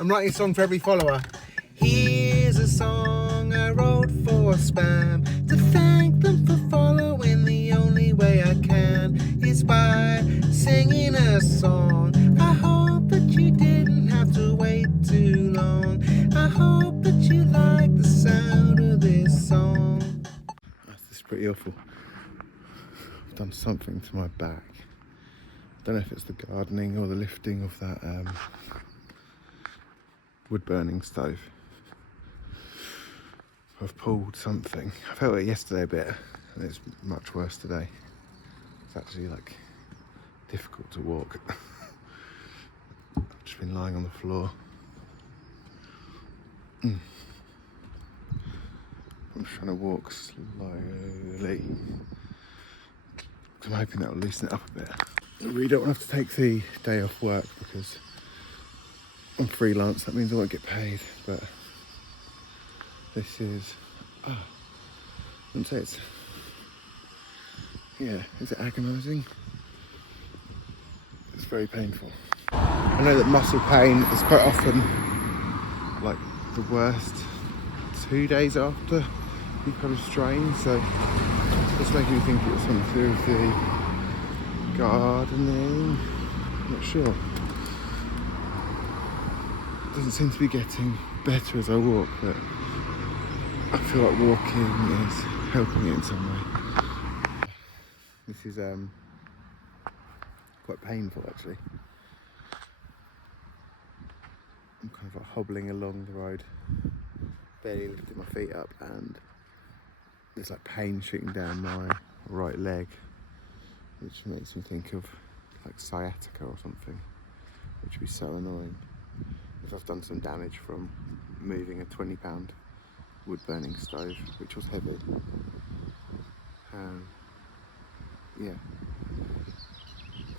I'm writing a song for every follower. Here's a song I wrote for Spam to thank them for following. The only way I can is by singing a song. I hope that you didn't have to wait too long. I hope that you like the sound of this song. This is pretty awful. I've done something to my back. I don't know if it's the gardening or the lifting of that wood burning stove. I've pulled something. I felt it yesterday a bit, and it's much worse today. It's actually like difficult to walk. I've just been lying on the floor. I'm just trying to walk slowly. I'm hoping that will loosen it up a bit. We don't have to take the day off work because I'm freelance. That means I won't get paid, but this is, I wouldn't say it's, is it agonising? It's very painful. I know that muscle pain is quite often like the worst 2 days after you've had a strain, so it's making me think it was something to do with the gardening. I'm not sure. It doesn't seem to be getting better as I walk, but I feel like walking is helping it in some way. This is quite painful actually. I'm kind of like hobbling along the road, barely lifting my feet up, and there's like pain shooting down my right leg, which makes me think of like sciatica or something, which would be so annoying if I've done some damage from moving a 20-pound wood burning stove, which was heavy. Yeah.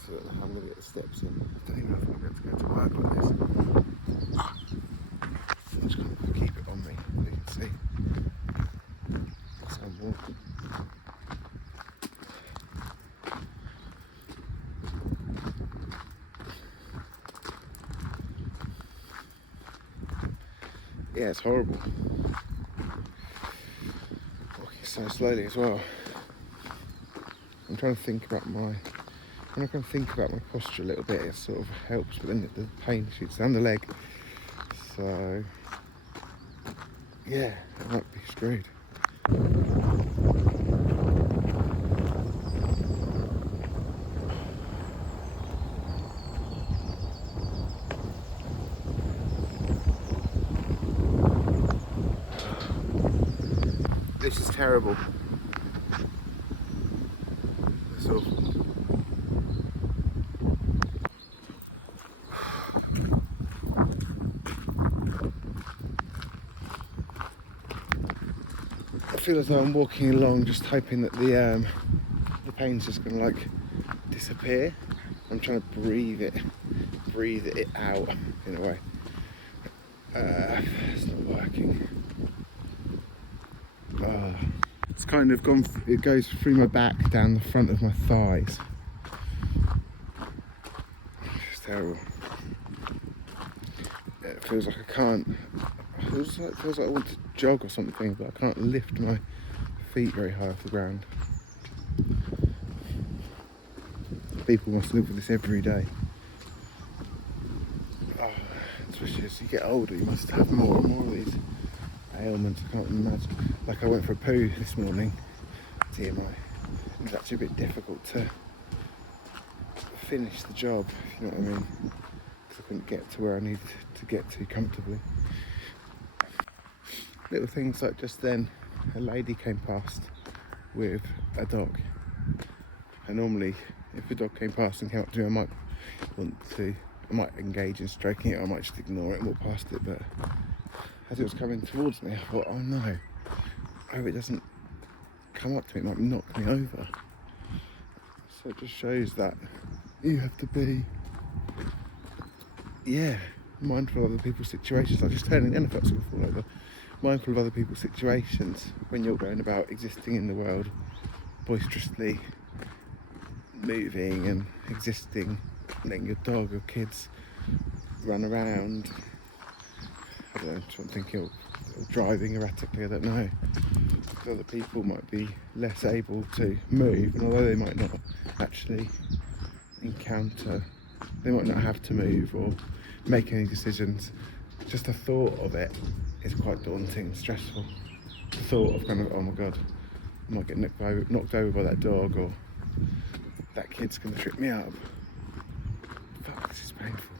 So I don't know how I'm going to get the steps in. I don't even know if I'm going to go to work like this. I'm just going to keep it on me so you can see as I'm walking. Yeah, it's horrible. Walking so slowly as well. I'm trying to think about when I can think about my posture a little bit, it sort of helps, but then the pain shoots down the leg. So, yeah, I might be screwed. This is terrible. It's awful. I feel as though I'm walking along just hoping that the pain's just going to like disappear. I'm trying to breathe it out in a way. It's not working. It's kind of gone, it goes through my back, down the front of my thighs. It's terrible. It feels like I can't, it feels like I want to jog or something, but I can't lift my feet very high off the ground. People must live with this every day. Especially as you get older, you must have more and more of these ailments. I can't imagine. Like I went for a poo this morning, TMI. It was actually a bit difficult to finish the job, if you know what I mean. Because I couldn't get to where I needed to get to comfortably. Little things like just then, a lady came past with a dog. And normally, if a dog came past and came up to me, I might engage in stroking it, or I might just ignore it and walk past it, but as it was coming towards me, I thought, oh no, I hope it doesn't come up to me, it might knock me over. So it just shows that you have to be, mindful of other people's situations. Like just turning in, if that's going to fall over. Mindful of other people's situations when you're going about existing in the world, boisterously moving and existing, letting your dog or kids run around, I'm thinking of driving erratically, I don't know. Other people might be less able to move, and although they might not actually they might not have to move or make any decisions, just the thought of it is quite daunting, stressful. The thought of kind of, oh my god, I might get knocked over by that dog, or that kid's going to trip me up. Fuck, this is painful.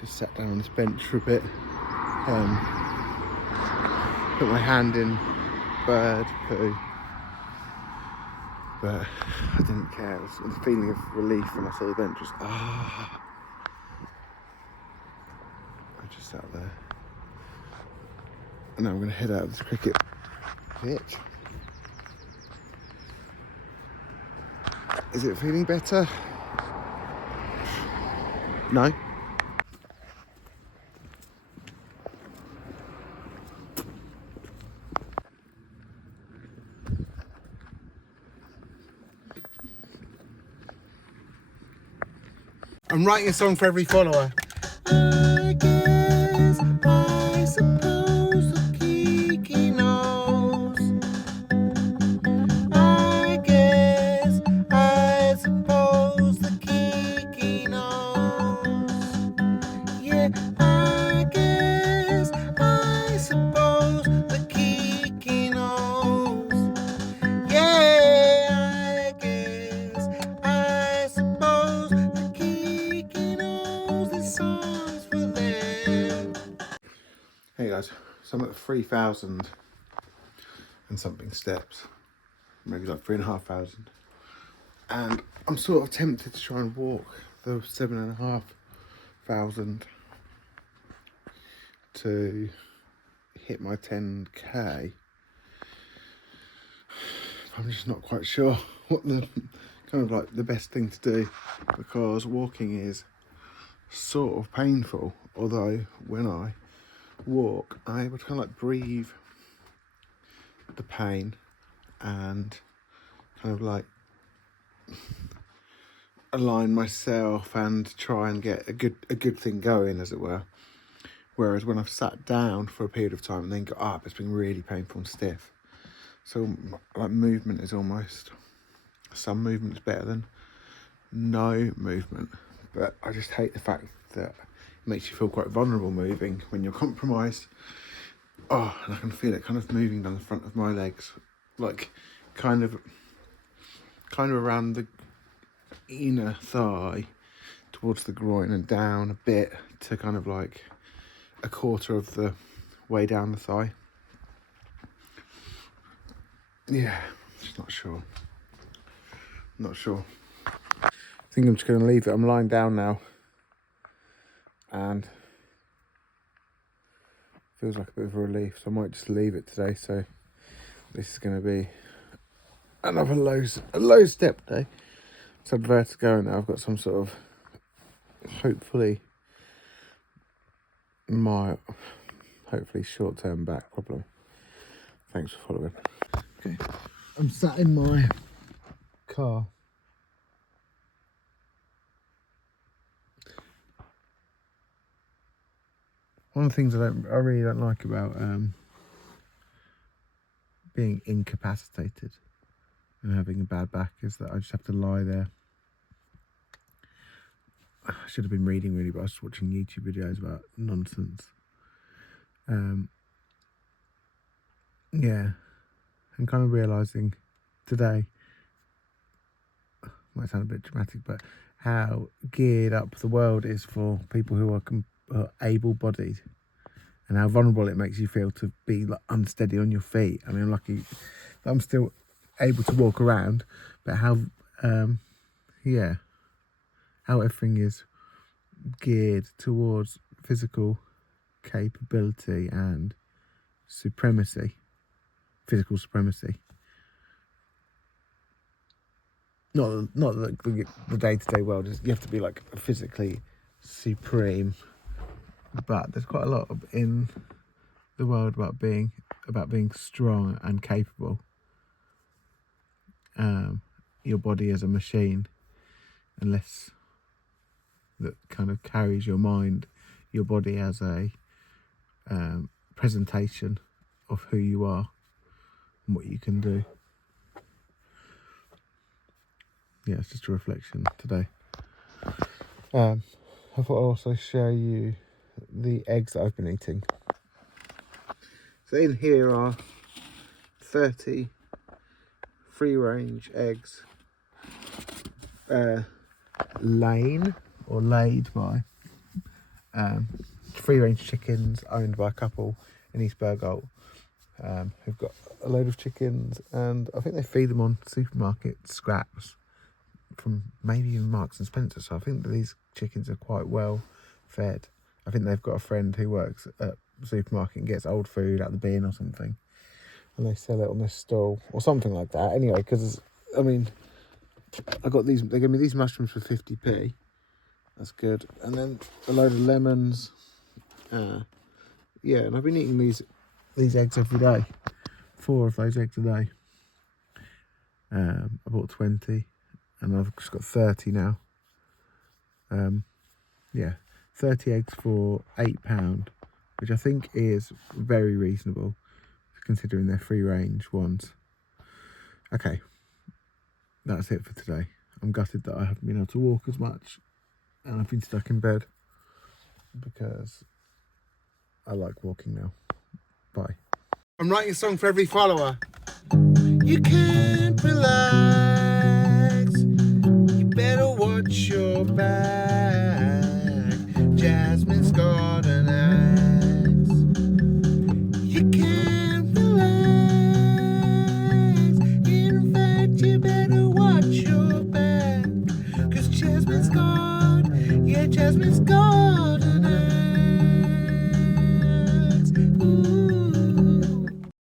Just sat down on this bench for a bit. Put my hand in bird poo, but I didn't care. It was the feeling of relief when I saw the bench was I just sat there, and now I'm going to head out of this cricket pitch. Is it feeling better? No. I'm writing a song for every follower. I guess, I suppose the Kiki knows. I guess, I suppose the Kiki knows. Yeah, I guess, I suppose the Kiki knows. Yeah, I guess, I suppose the Kiki knows this song's for them. Hey guys, so I'm at the 3,000 and something steps, maybe like 3,500, and I'm sort of tempted to try and walk the 7,500 to hit my 10k. I'm just not quite sure what the kind of like the best thing to do, because walking is sort of painful, although when I walk I'm able to kind of like breathe the pain and kind of like align myself and try and get a good thing going, as it were. Whereas when I've sat down for a period of time and then got up, it's been really painful and stiff. So like movement is almost, some movement is better than no movement. But I just hate the fact that it makes you feel quite vulnerable moving when you're compromised. Oh, and I can feel it kind of moving down the front of my legs, like kind of around the inner thigh towards the groin and down a bit to kind of like a quarter of the way down the thigh. Yeah, just not sure. I think I'm just going to leave it. I'm lying down now and feels like a bit of a relief, so I might just leave it today. So this is going to be another low step day. So I've vertigo now. I've got some sort of hopefully short-term back problem. Thanks for following. Okay, I'm sat in my car. One of the things I really don't like about being incapacitated and having a bad back is that I just have to lie there. I should have been reading really, but I was watching YouTube videos about nonsense. Yeah, I'm kind of realising today, might sound a bit dramatic, but how geared up the world is for people who are able-bodied, and how vulnerable it makes you feel to be like unsteady on your feet. I mean, I'm lucky that I'm still able to walk around, but how everything is geared towards physical capability and physical supremacy. not the day-to-day world. You have to be like physically supreme, but there's quite a lot in the world about being strong and capable. Your body as a machine, unless that kind of carries your mind, your body as a presentation of who you are and what you can do. Yeah, it's just a reflection today. I thought I'd also show you the eggs that I've been eating. So in here are 30 free-range eggs laid by free-range chickens owned by a couple in East Bergholt who've got a load of chickens, and I think they feed them on supermarket scraps from maybe even Marks and Spencer. So I think that these chickens are quite well fed. I think they've got a friend who works at the supermarket and gets old food out the bin or something, and they sell it on this stall or something like that. Anyway, because I mean, I got these. They gave me these mushrooms for 50p. That's good. And then a load of lemons. Yeah, and I've been eating these eggs every day. 4 of those eggs a day. I bought 20, and I've just got 30 now. Yeah, 30 eggs for £8, which I think is very reasonable considering they're free range ones. Okay, that's it for today. I'm gutted that I haven't been able to walk as much, and I've been stuck in bed because I like walking now. Bye. I'm writing a song for every follower. You can't relax, you better watch your back. Jasmine's got an axe. You can't relax, in fact you better watch your back, 'cause Jasmine's got an